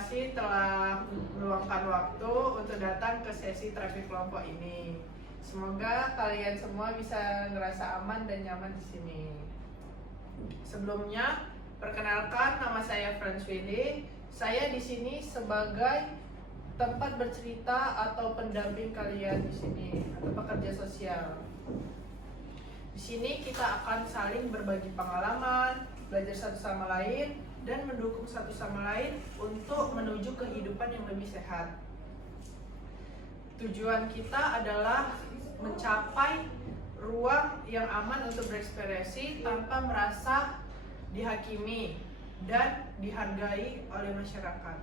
kasih telah meluangkan waktu untuk datang ke sesi terapi kelompok ini. Semoga kalian semua bisa ngerasa aman dan nyaman di sini. Sebelumnya, perkenalkan, nama saya Franswede. Saya di sini sebagai tempat bercerita atau pendamping kalian di sini atau pekerja sosial. Di sini kita akan saling berbagi pengalaman, belajar satu sama lain, dan mendukung satu sama lain untuk menuju kehidupan yang lebih sehat. Tujuan kita adalah mencapai ruang yang aman untuk berekspresi tanpa merasa dihakimi dan dihargai oleh masyarakat.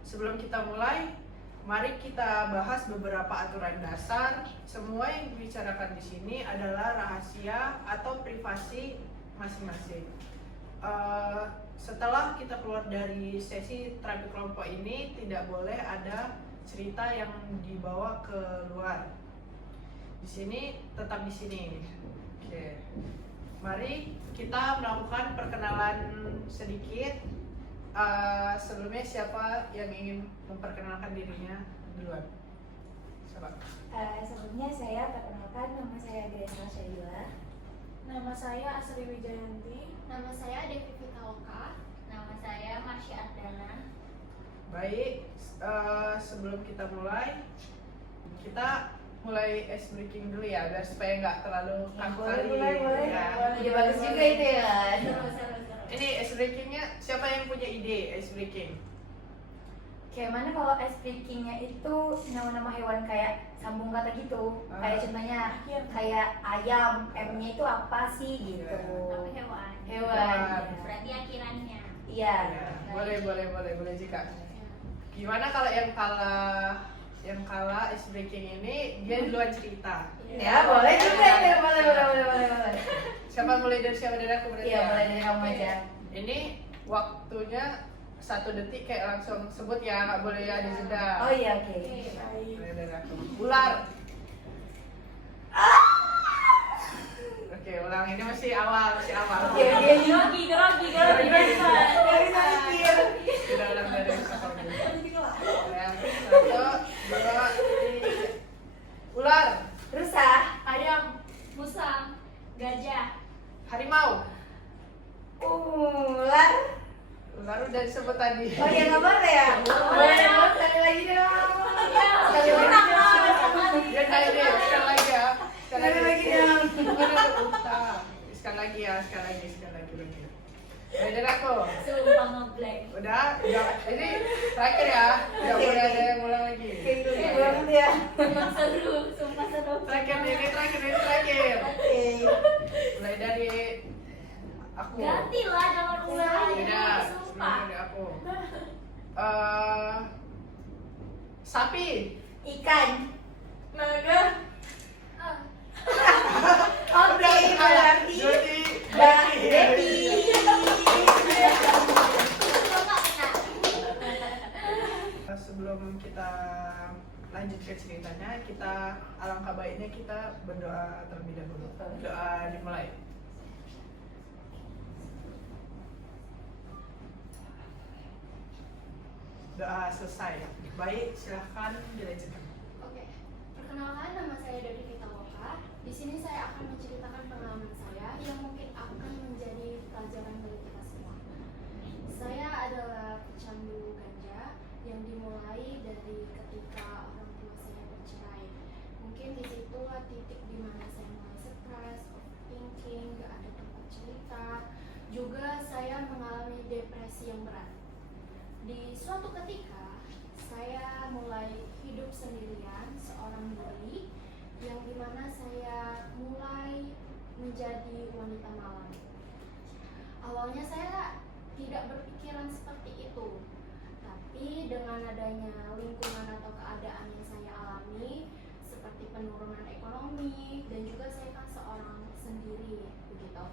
Sebelum kita mulai, mari kita bahas beberapa aturan dasar. Semua yang dibicarakan di sini adalah rahasia atau privasi masing-masing. Setelah kita keluar dari sesi terapi kelompok ini, tidak boleh ada cerita yang dibawa ke luar. Di sini tetap di sini. Oke. Mari kita melakukan perkenalan sedikit. Sebelumnya siapa yang ingin memperkenalkan dirinya duluan? Siapa? Sebelumnya saya perkenalkan, nama saya Greta Syadila. Nama saya Asri Wijayanti. Nama saya Devi Vitaloka. Nama saya Marsha Ardana. Baik, sebelum kita mulai ice breaking dulu ya, biar supaya nggak terlalu kaku kali. Boleh. Ya. Ide bagus juga itu ya. Seru. Ini ice breakingnya siapa yang punya ide ice breaking? Kayak mana kalau ice breakingnya itu nama-nama hewan kayak sambung kata gitu. Kayak contohnya kayak ayam, M-nya itu apa sih gitu. Tapi hewan. Hewan. Berarti akhirannya. Iya. Ya, boleh jika. Gimana kalau yang kalah ice breaking ini dia duluan cerita? Ya, boleh juga itu. Boleh. Siapa mulai dari aku berarti? Iya, mulai dari kamu aja. Ini waktunya 1 detik kayak langsung sebut ya, nggak boleh ada jeda. Oh iya, oke. Mulai dari aku. Ular. Oke, ulang, ini masih awal. Oke. Grogi. Nggak bisa mikir. Kita ulang dari satu dulu. Ya, 1, 2, 3. Ular. Rusa. Ayam. Musang. Gajah. Harimau. Ular. Ular udah disebut tadi. Oh iya, nggak boleh ya? Boleh, sekali lagi dong. Sekali lagi. Ya kayak dia, sekali lagi ya. Sekali lagi dong. Sekali lagi ya. Mulai dari aku. Sumpah ngeblank. Udah, ini terakhir ya. Nggak boleh ada yang ulang lagi. Oke, banget ya. Sumpah seru. Terakhir. Oke. Mulai dari aku. Ganti lah, jangan ulang. Tidak, Sumpah. dari aku. Sapi. Ikan. Naga. Oke, berarti Devi. Sebelum kita lanjut ke ceritanya, alangkah baiknya kita berdoa terlebih dahulu. Doa dimulai. Doa selesai. Baik, silahkan dilanjutkan. Oke. Perkenalkan, nama saya Devi Vitaloka. Di sini saya akan menceritakan pengalaman saya yang mungkin akan menjadi pelajaran bagi kita semua. Saya adalah pecandu ganja yang dimulai dari ketika orang tua saya bercerai. Mungkin di situlah titik di mana saya mulai stres, overthinking, gak ada tempat cerita. Juga saya mengalami depresi yang berat. Di suatu ketika saya mulai hidup sendirian seorang diri, yang dimana saya mulai menjadi wanita malam. Awalnya saya tidak berpikiran seperti itu, tapi dengan adanya lingkungan atau keadaan yang saya alami, seperti penurunan ekonomi dan juga saya kan seorang sendiri begitu.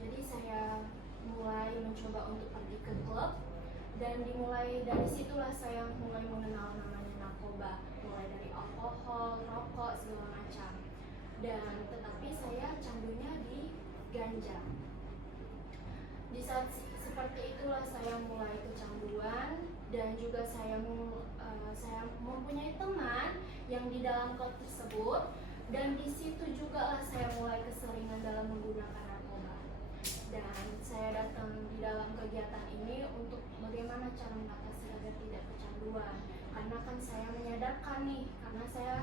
Jadi saya mulai mencoba untuk pergi ke klub, dan dimulai dari situlah saya mulai mengenal namanya narkoba, mulai dari alkohol, rokok, segala macam. Dan tetapi saya candunya di ganja. Di saat seperti itulah saya mulai kecanduan, dan juga saya mempunyai teman yang di dalam klub tersebut, dan di situ juga lah saya mulai keseringan dalam menggunakan narkoba. Dan saya datang di dalam kegiatan ini untuk bagaimana cara mengatasi agar tidak kecanduan, karena kan saya menyadarkan nih, karena saya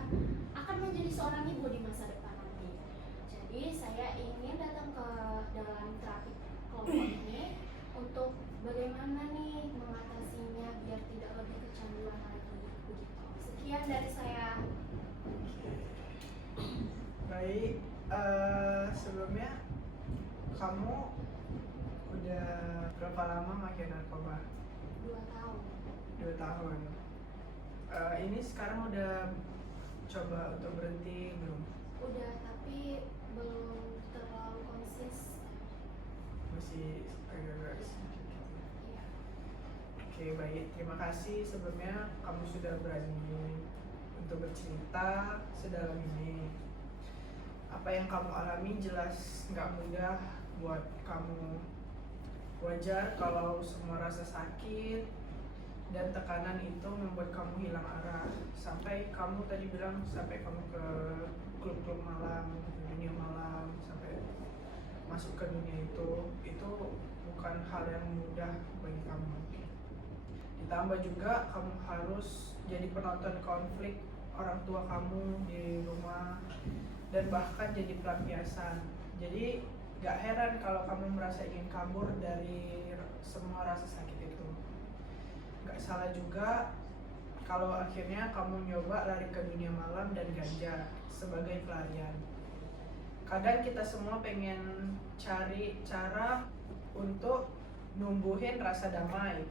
akan menjadi seorang ibu di masa depan nanti. Jadi saya ingin datang ke dalam terapi kelompok ini untuk bagaimana nih mengatasinya biar tidak lebih kecanduan lagi, begitu. Sekian dari saya. Baik, sebelumnya kamu udah berapa lama pakai narkoba? 2 tahun. 2 tahun. Ini sekarang udah coba untuk berhenti belum? Udah, tapi belum terlalu konsisten. Masih agak-agak sedikit gitu. Iya. Oke, baik. Terima kasih sebelumnya kamu sudah berani untuk bercerita sedalam ini. Apa yang kamu alami jelas nggak mudah buat kamu. Wajar kalau semua rasa sakit dan tekanan itu membuat kamu hilang arah. Sampai kamu tadi bilang sampai kamu ke klub-klub malam, dunia malam, sampai masuk ke dunia itu bukan hal yang mudah bagi kamu. Ditambah juga kamu harus jadi penonton konflik orang tua kamu di rumah, dan bahkan jadi pelampiasan. Jadi gak heran kalau kamu merasa ingin kabur dari semua rasa sakit itu. Gak salah juga kalau akhirnya kamu nyoba lari ke dunia malam dan ganja sebagai pelarian. Kadang kita semua pengen cari cara untuk numbuhin rasa damai,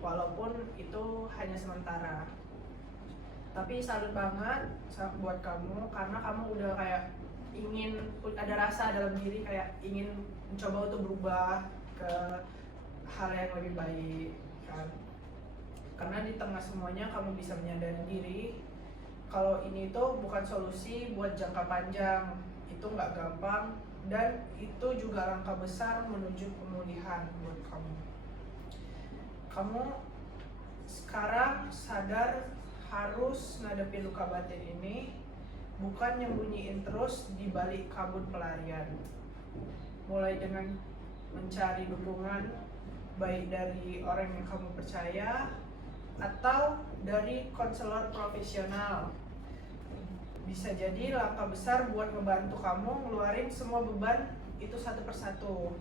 walaupun itu hanya sementara. Tapi salut banget buat kamu, karena kamu udah kayak ingin, ada rasa dalam diri kayak ingin mencoba untuk berubah ke hal yang lebih baik kan. Karena di tengah semuanya kamu bisa menyadari diri kalau ini tuh bukan solusi buat jangka panjang. Itu nggak gampang, dan itu juga langkah besar menuju pemulihan buat kamu. Kamu sekarang sadar harus ngadepin luka batin ini, bukan nyembunyiin terus di balik kabut pelarian. Mulai dengan mencari dukungan baik dari orang yang kamu percaya atau dari konselor profesional. Bisa jadi langkah besar buat ngebantu kamu ngeluarin semua beban itu satu persatu.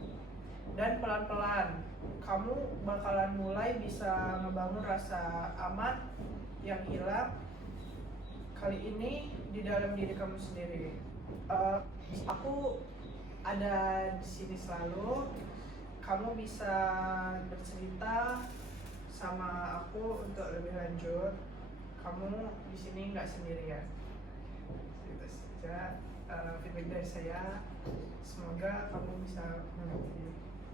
Dan pelan-pelan kamu bakalan mulai bisa ngebangun rasa aman yang hilang kali ini di dalam diri kamu sendiri. Aku ada di sini selalu. Kamu bisa bercerita sama aku untuk lebih lanjut. Kamu di sini nggak sendirian. Itu saja feedback dari saya. Semoga kamu bisa mengerti.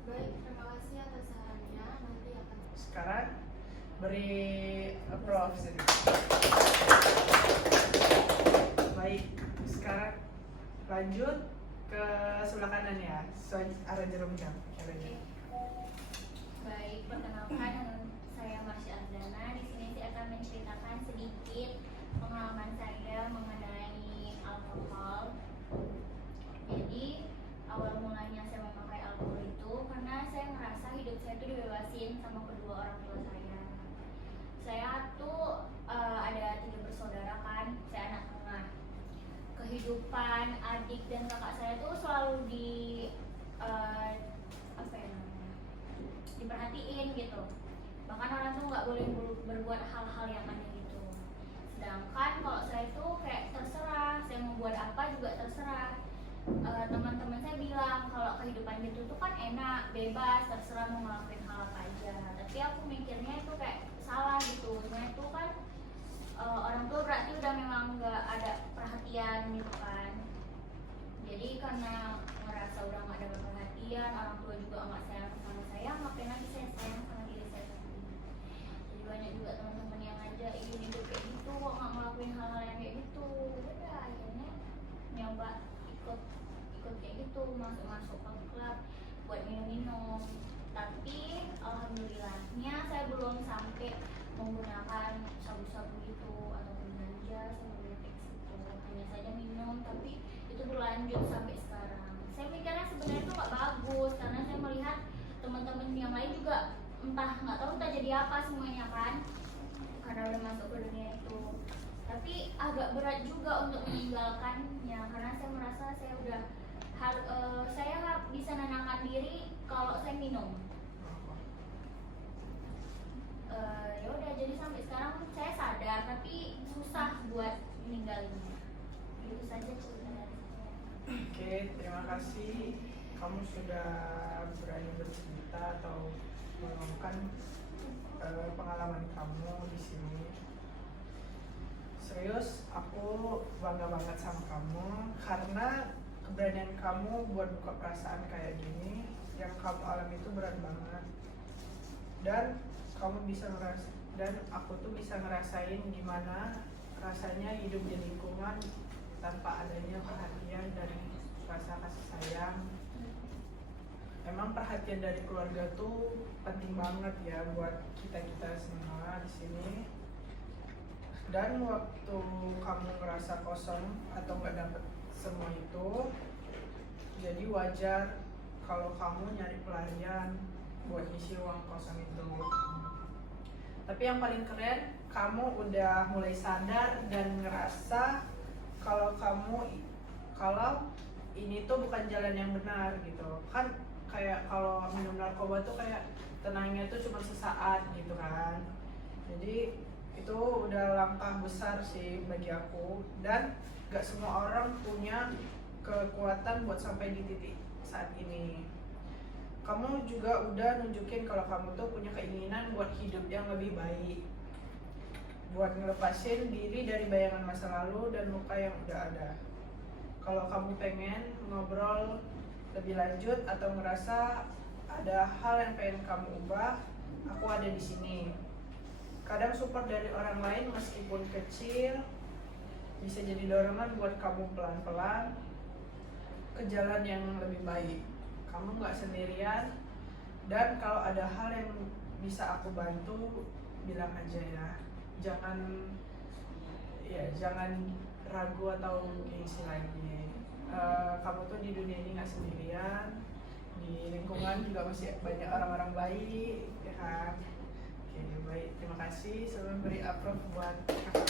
Baik, terima kasih atas sarannya. Nanti akan. Sekarang beri applause. Baik, sekarang lanjut ke sebelah kanan ya, arah jarum jam. Baik, perkenalkan saya Marsha Ardana. Di sini saya akan menceritakan sedikit pengalaman saya mengenai alkohol. Jadi awal mulanya saya memakai alkohol itu karena saya merasa hidup saya itu dibebasin sama kedua orang tua saya. Saya tuh ada 3 bersaudara kan, saya anak tengah. Kehidupan adik dan kakak saya tuh selalu diperhatiin gitu. Bahkan orang tuh nggak boleh berbuat hal-hal yang aneh gitu. Sedangkan kalau saya tuh kayak terserah, saya mau buat apa juga terserah. Teman-teman saya bilang kalau kehidupan gitu tuh kan enak, bebas, terserah mau ngelakuin hal apa aja. Tapi aku mikirnya itu kayak salah gitu. Sebenarnya itu kan orang tua berarti udah memang nggak ada perhatian gitu kan. Jadi karena merasa udah nggak ada perhatian, orang tua juga nggak sayang sama saya, ngapain lagi saya sayang sama diri saya sendiri. Jadi banyak juga teman-teman yang ngajakin hidup kayak gitu, kok nggak ngelakuin hal-hal yang kayak gitu. Udah akhirnya nyoba ikut kayak gitu, masuk ke klub buat minum-minum. tapi alhamdulillahnya saya belum sampai menggunakan sabu-sabu itu ataupun ganja, saya belum kayak situ, hanya saja minum, tapi itu berlanjut sampai sekarang. Saya mikirnya sebenarnya itu nggak bagus karena saya melihat teman-teman yang lain juga nggak tahu entah jadi apa semuanya kan, karena udah masuk ke dunia itu. Tapi agak berat juga untuk meninggalkannya karena saya merasa saya udah saya bisa menenangkan diri kalau saya minum. Ya udah, jadi sampai sekarang saya sadar tapi susah buat meninggalinnya. Itu saja cerita dari saya. Oke, terima kasih kamu sudah berani bercerita atau meluangkan pengalaman kamu di sini. Serius, aku bangga banget sama kamu karena keberanian kamu buat buka perasaan kayak gini yang kamu alami itu berat banget. Dan kamu bisa dan aku tuh bisa ngerasain gimana rasanya hidup di lingkungan tanpa adanya perhatian dari rasa kasih sayang. Emang perhatian dari keluarga tuh penting banget ya buat kita semua di sini. Dan waktu kamu ngerasa kosong atau nggak dapet semua itu, jadi wajar kalau kamu nyari pelarian buat isi uang kosong itu. Tapi yang paling keren, kamu udah mulai sadar dan ngerasa kalau ini tuh bukan jalan yang benar gitu. Kan kayak kalau minum narkoba tuh kayak tenangnya tuh cuma sesaat gitu kan. Jadi itu udah langkah besar sih bagi aku, dan gak semua orang punya kekuatan buat sampai di titik saat ini. Kamu juga udah nunjukin kalau kamu tuh punya keinginan buat hidup yang lebih baik, buat ngelepasin diri dari bayangan masa lalu dan luka yang udah ada. Kalau kamu pengen ngobrol lebih lanjut atau ngerasa ada hal yang pengen kamu ubah, aku ada di sini. Kadang support dari orang lain meskipun kecil bisa jadi dorongan buat kamu pelan-pelan ke jalan yang lebih baik. Kamu nggak sendirian, dan kalau ada hal yang bisa aku bantu, bilang aja ya. Jangan ragu atau gengsi lagi. Kamu tuh di dunia ini nggak sendirian, di lingkungan juga masih banyak orang-orang baik, ya kan? Oke, baik, terima kasih. Sebelum beri approve buat kakak.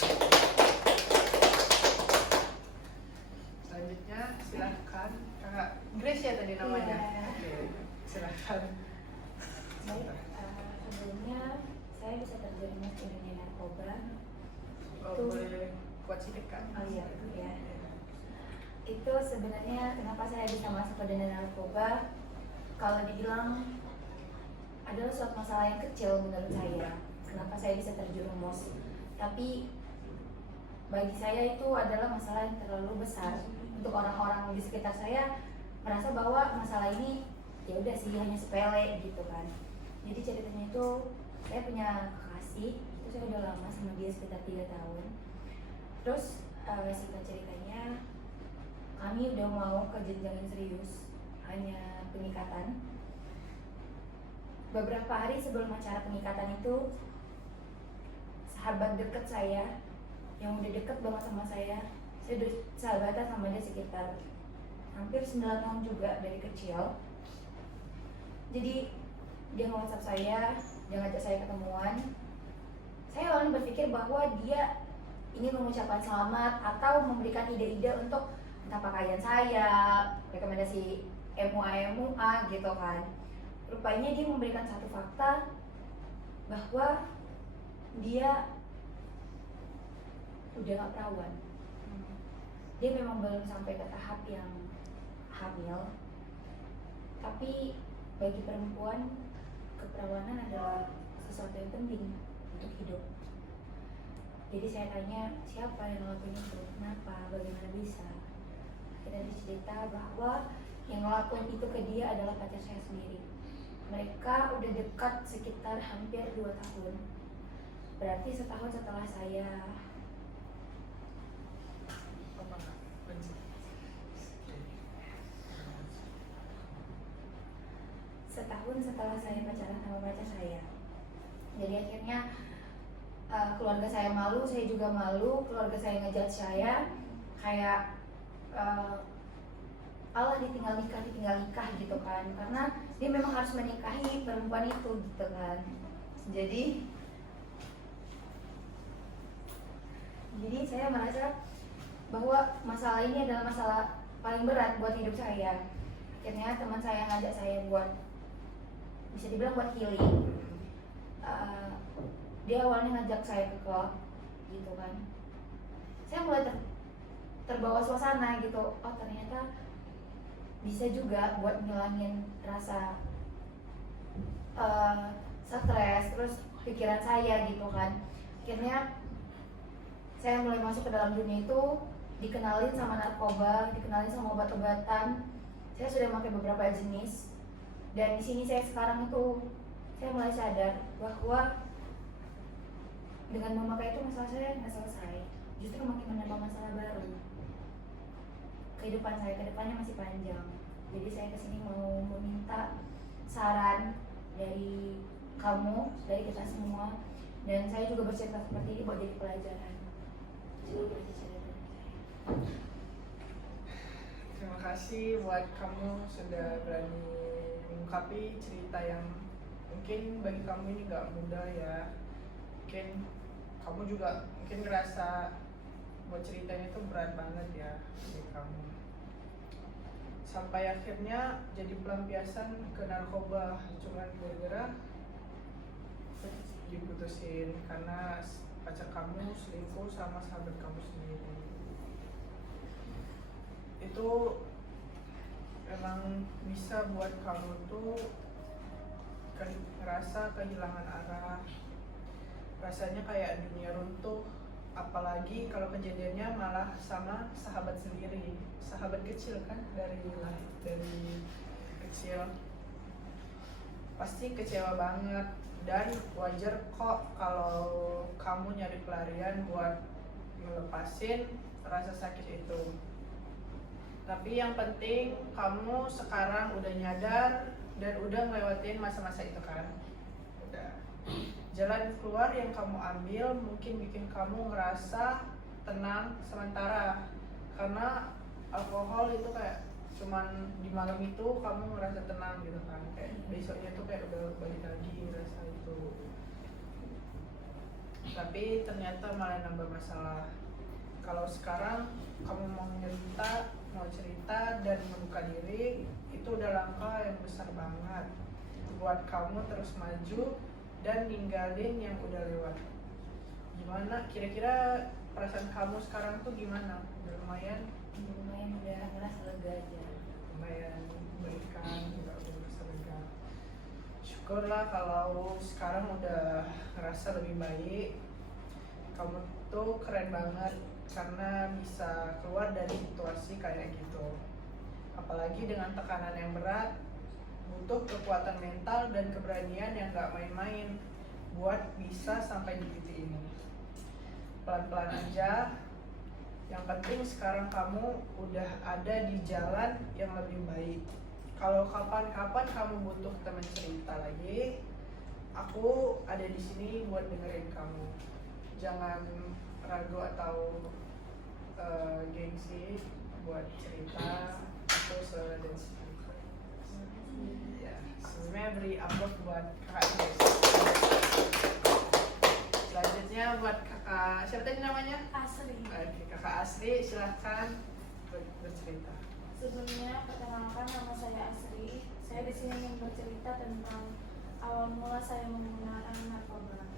Selanjutnya silahkan kakak Grace ya tadi namanya. Iya. Oke, silahkan. Baik, sebelumnya saya bisa terjerumus ke dunia narkoba. Oh, boleh buat sidik kan? Oh iya, ya. Itu sebenarnya kenapa saya bisa masuk ke dunia narkoba? Kalau dibilang adalah suatu masalah yang kecil menurut saya. Kenapa saya bisa terjerumus? Tapi bagi saya itu adalah masalah yang terlalu besar untuk orang-orang di sekitar saya merasa bahwa masalah ini ya udah sih hanya sepele gitu kan. Jadi ceritanya itu saya punya kekasih, itu saya udah lama sama dia sekitar 3 tahun. Terus singkat ceritanya kami udah mau ke jenjang yang serius, hanya pengikatan. Beberapa hari sebelum acara pengikatan itu, sahabat dekat saya yang udah deket banget sama saya udah sahabatan sama dia sekitar hampir 9 tahun juga dari kecil. Jadi dia nge-WhatsApp saya, dia ngajak saya ketemuan. Saya awalnya berpikir bahwa dia ingin mengucapkan selamat atau memberikan ide-ide untuk entah pakaian saya, rekomendasi MUA gitu kan. Rupanya dia memberikan satu fakta bahwa dia udah gak perawan. Dia memang belum sampai ke tahap yang hamil, tapi bagi perempuan keperawanan adalah sesuatu yang penting untuk hidup. Jadi saya tanya siapa yang ngelakuin itu, kenapa, bagaimana bisa. Akhirnya dia cerita bahwa yang ngelakuin itu ke dia adalah pacar saya sendiri. Mereka udah dekat sekitar hampir 2 tahun. Berarti setahun setelah saya setahun setelah saya pacaran sama pacar saya. Jadi akhirnya keluarga saya malu, saya juga malu, keluarga saya ngejudge saya kayak Allah ditinggal nikah gitu kan, karena dia memang harus menikahi perempuan itu gitu kan. Jadi saya merasa bahwa masalah ini adalah masalah paling berat buat hidup saya. Akhirnya teman saya ngajak saya buat, bisa dibilang buat healing. Dia awalnya ngajak saya ke klub gitu kan. Saya mulai terbawa suasana gitu. Oh ternyata bisa juga buat ngilangin rasa stres, terus pikiran saya gitu kan. Akhirnya saya mulai masuk ke dalam dunia itu, dikenalin sama narkoba, dikenalin sama obat-obatan. Saya sudah pakai beberapa jenis, dan di sini saya sekarang itu saya mulai sadar bahwa dengan memakai itu masalah saya nggak selesai, justru makin menambah masalah baru. Kehidupan saya kedepannya masih panjang. Jadi saya kesini mau meminta saran dari kamu, dari kita semua, dan saya juga bercerita seperti ini buat jadi pelajaran. Terima kasih buat kamu sudah berani mengungkapi cerita yang mungkin bagi kamu ini gak mudah ya. Mungkin kamu juga mungkin ngerasa buat ceritanya itu berat banget ya bagi kamu. Sampai akhirnya jadi pelampiasan ke narkoba cuman gara-gara diputusin karena pacar kamu selingkuh sama sahabat kamu sendiri. Itu emang bisa buat kamu tuh ngerasa kehilangan arah, rasanya kayak dunia runtuh. Apalagi kalau kejadiannya malah sama sahabat sendiri, sahabat kecil kan, dari kecil. Pasti kecewa banget, dan wajar kok kalau kamu nyari pelarian buat ngelepasin rasa sakit itu. Tapi yang penting kamu sekarang udah nyadar dan udah ngelewatin masa-masa itu kan. Udah. Jalan keluar yang kamu ambil mungkin bikin kamu ngerasa tenang sementara, karena alkohol itu kayak cuman di malam itu kamu ngerasa tenang gitu kan, kayak besoknya tuh kayak udah balik lagi ngerasa itu. Tapi ternyata malah nambah masalah. Kalau sekarang kamu mau cerita dan membuka diri, itu udah langkah yang besar banget buat kamu terus maju dan ninggalin yang udah lewat. Gimana kira-kira perasaan kamu sekarang tuh gimana? Udah lumayan udah ngerasa lega aja. Lumayan berikan, udah ngerasa lega. Syukurlah kalau sekarang udah ngerasa lebih baik. Kamu tuh keren banget karena bisa keluar dari situasi kayak gitu. Apalagi dengan tekanan yang berat, butuh kekuatan mental dan keberanian yang gak main-main buat bisa sampai di titik ini. Pelan-pelan aja. Yang penting sekarang kamu udah ada di jalan yang lebih baik. Kalau kapan-kapan kamu butuh teman cerita lagi, aku ada di sini buat dengerin kamu. Jangan ragu atau gengsi buat cerita. Itu ya, sebenarnya beri upload buat kakak Ines. Selanjutnya buat kakak, siapa tadi namanya? Asri. Oke, kakak Asri, silahkan bercerita. Sebelumnya perkenalkan, nama saya Asri. Saya di sini ingin bercerita tentang awal mula saya menggunakan narkoba.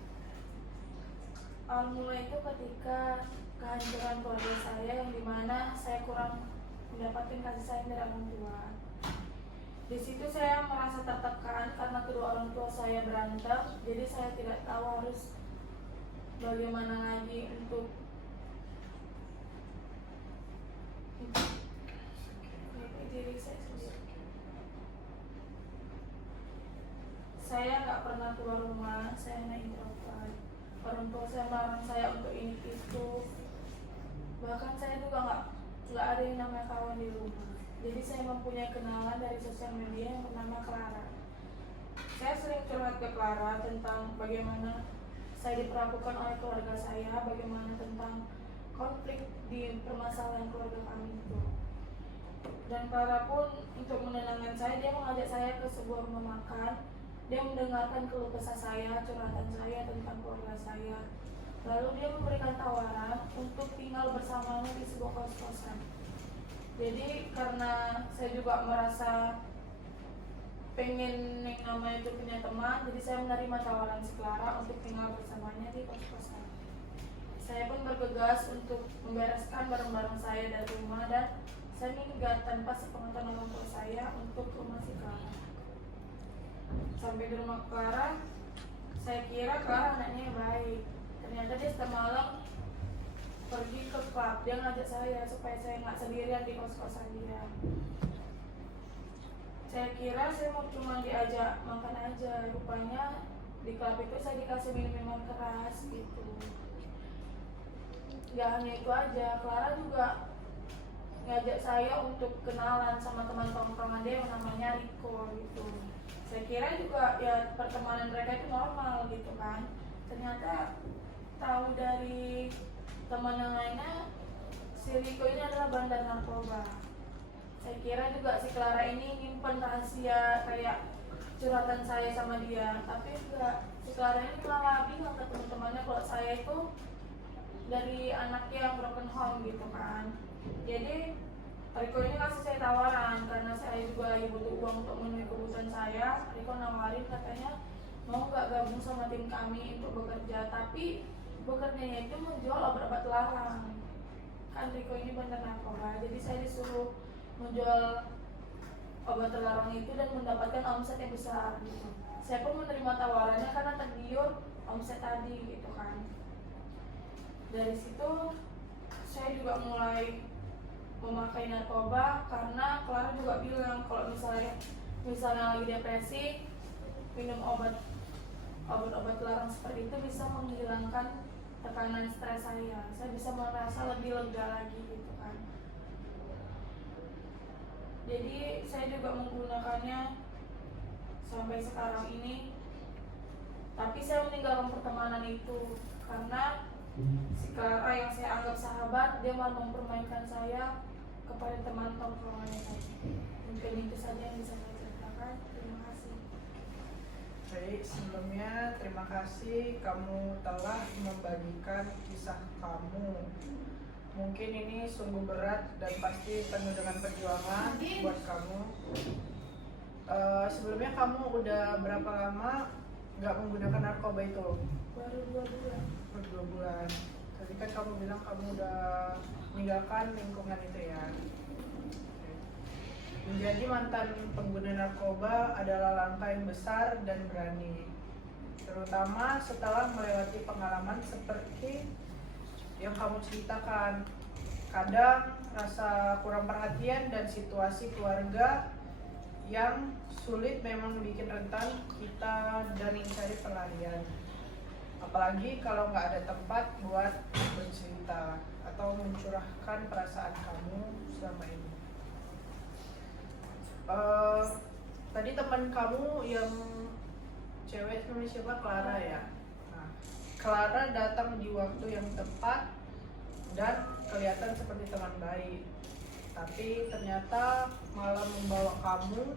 Awal mula itu ketika kehadiran keluarga saya, yang dimana saya kurang mendapatkan kasih sayang dari orang tua. Di situ saya merasa tertekan karena kedua orang tua saya berantem, jadi saya tidak tahu harus bagaimana lagi untuk diri saya sendiri. Saya nggak pernah keluar rumah, saya hanya introvert. Orang tua saya melarang saya untuk ini itu. Bahkan saya juga nggak ada yang namanya kawan di rumah. Jadi saya mempunyai kenalan dari sosial media yang bernama Clara. saya sering curhat ke Clara tentang bagaimana saya diperlakukan oleh keluarga saya, bagaimana tentang konflik di permasalahan keluarga kami itu. Dan Clara pun untuk menenangkan saya, dia mengajak saya ke sebuah rumah makan. Dia mendengarkan keluh kesah saya, curhatan saya tentang keluarga saya. Lalu dia memberikan tawaran untuk tinggal bersamanya di sebuah kos-kosan. Jadi karena saya juga merasa pengen yang namanya itu punya teman, jadi saya menerima tawaran si Clara untuk tinggal bersamanya di kos-kosan. Saya pun bergegas untuk membereskan barang-barang saya dari rumah dan saya minggat tanpa sepengetahuan orang tua saya untuk rumah si Clara. Sampai di rumah Clara, saya kira Clara anaknya yang baik. Ternyata dia setiap malam pergi ke klub, dia ngajak saya supaya saya nggak sendirian di kos-kosan dia. Saya kira saya mau cuma diajak makan aja, rupanya di klub itu saya dikasih minuman keras gitu. Gak hanya itu aja, Clara juga ngajak saya untuk kenalan sama teman tongkrongan dia yang namanya Rico gitu. Saya kira juga ya pertemanan mereka itu normal gitu kan. Ternyata tahu dari teman yang lainnya, si Rico ini adalah bandar narkoba. Saya kira juga si Clara ini nyimpen rahasia kayak curhatan saya sama dia, tapi enggak. Si Clara ini malah bilang ke teman-temannya kalau saya itu dari anak yang broken home gitu kan. Jadi Riko ini kasih saya tawaran karena saya juga lagi butuh uang untuk memenuhi kebutuhan saya. Riko nawarin katanya mau nggak gabung sama tim kami untuk bekerja, tapi bekerjanya itu menjual obat-obat larang. Kan Riko ini bandar narkoba, jadi saya disuruh menjual obat terlarang itu dan mendapatkan omset yang besar gitu. Saya pun menerima tawarannya karena tergiur omset tadi gitu kan. Dari situ saya juga mulai memakai narkoba karena Clara juga bilang kalau misalnya lagi depresi, minum obat-obat terlarang seperti itu bisa menghilangkan tekanan stres saya. Saya bisa merasa lebih lega lagi gitu kan. Jadi saya juga menggunakannya sampai sekarang ini. Tapi saya meninggalkan pertemanan itu karena si Clara yang saya anggap sahabat, dia malah mempermainkan saya kepada teman tongkrongannya tadi. Mungkin itu saja yang bisa saya ceritakan. Terima kasih. Baik, sebelumnya terima kasih kamu telah membagikan kisah kamu. Mungkin ini sungguh berat dan pasti penuh dengan perjuangan buat kamu. Sebelumnya kamu udah berapa lama nggak menggunakan narkoba itu? Baru 2 bulan. Per 2 bulan. Tadi kan kamu bilang kamu udah meninggalkan lingkungan itu ya. Menjadi mantan pengguna narkoba adalah langkah yang besar dan berani, terutama setelah melewati pengalaman seperti yang kamu ceritakan. Kadang rasa kurang perhatian dan situasi keluarga yang sulit memang bikin rentan kita dan mencari pelarian. Apalagi kalau nggak ada tempat buat bercerita atau mencurahkan perasaan kamu selama ini. Tadi teman kamu yang cewek namanya siapa? Clara ya. Nah, Clara datang di waktu yang tepat dan kelihatan seperti teman baik, tapi ternyata malah membawa kamu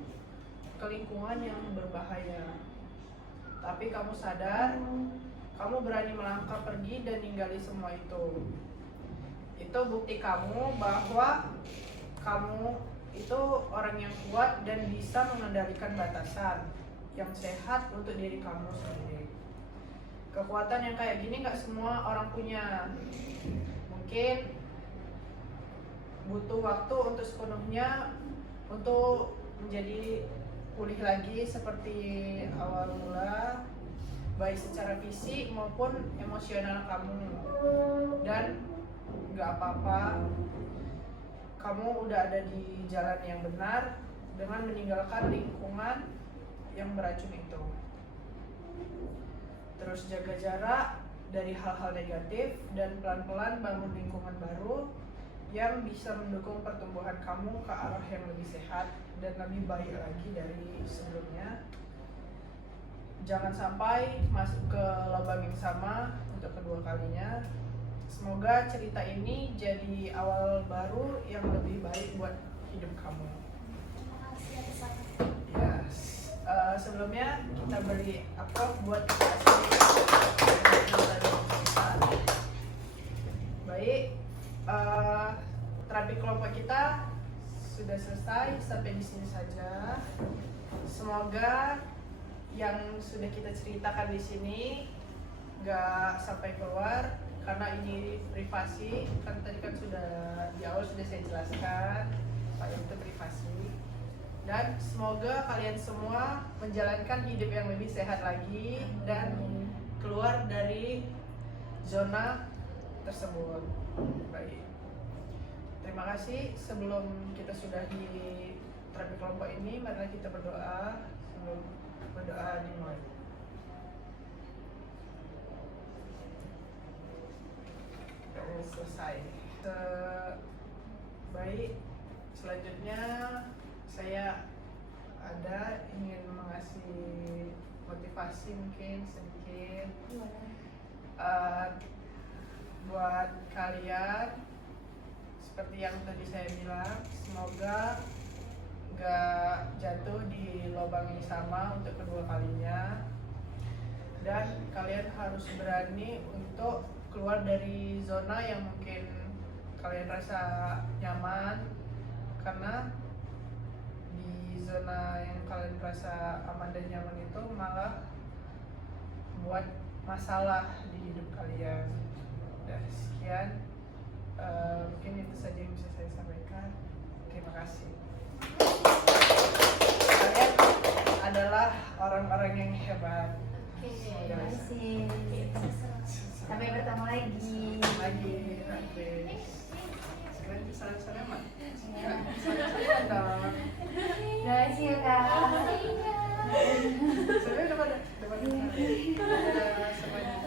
ke lingkungan yang berbahaya. Tapi kamu sadar, kamu berani melangkah pergi dan ninggali semua itu. Itu bukti kamu bahwa kamu itu orang yang kuat dan bisa mengendalikan batasan yang sehat untuk diri kamu sendiri. Kekuatan yang kayak gini gak semua orang punya. Mungkin butuh waktu untuk sepenuhnya untuk menjadi pulih lagi seperti awal mula, baik secara fisik maupun emosional kamu. Dan gak apa-apa, kamu udah ada di jalan yang benar dengan meninggalkan lingkungan yang beracun itu. Terus jaga jarak dari hal-hal negatif dan pelan-pelan bangun lingkungan baru yang bisa mendukung pertumbuhan kamu ke arah yang lebih sehat dan lebih baik lagi dari sebelumnya. jangan sampai masuk ke lubang yang sama untuk kedua kalinya. Semoga cerita ini jadi awal baru yang lebih baik buat hidup kamu. Terima kasih atas saran. Yes. Sebelumnya kita beri applause buat baik. Terapi kelompok kita sudah selesai sampai di sini saja. Semoga yang sudah kita ceritakan di sini nggak sampai keluar karena ini privasi. Kan tadi kan sudah di awal sudah saya jelaskan Pak, yang itu privasi. Dan semoga kalian semua menjalankan hidup yang lebih sehat lagi dan keluar dari zona tersebut. Baik. Terima kasih. Sebelum kita sudahi terapi kelompok ini, mari kita berdoa. Sebelum berdoa dimulai. Selesai. Baik. Selanjutnya saya ingin mengasih motivasi mungkin sedikit buat kalian. Seperti yang tadi saya bilang, semoga gak jatuh di lubang yang sama untuk kedua kalinya, dan kalian harus berani untuk keluar dari zona yang mungkin kalian rasa nyaman, karena di zona yang kalian rasa aman dan nyaman itu malah buat masalah di hidup kalian. Sekian, mungkin itu saja yang bisa saya sampaikan. Terima kasih. Kalian adalah orang-orang yang hebat. Terima kasih. Sampai bertemu lagi. Oke. Sekarang salam-salaman. Ya. Salam-salaman dong. Terima kasih Kak. Sebenarnya udah pada. Semuanya.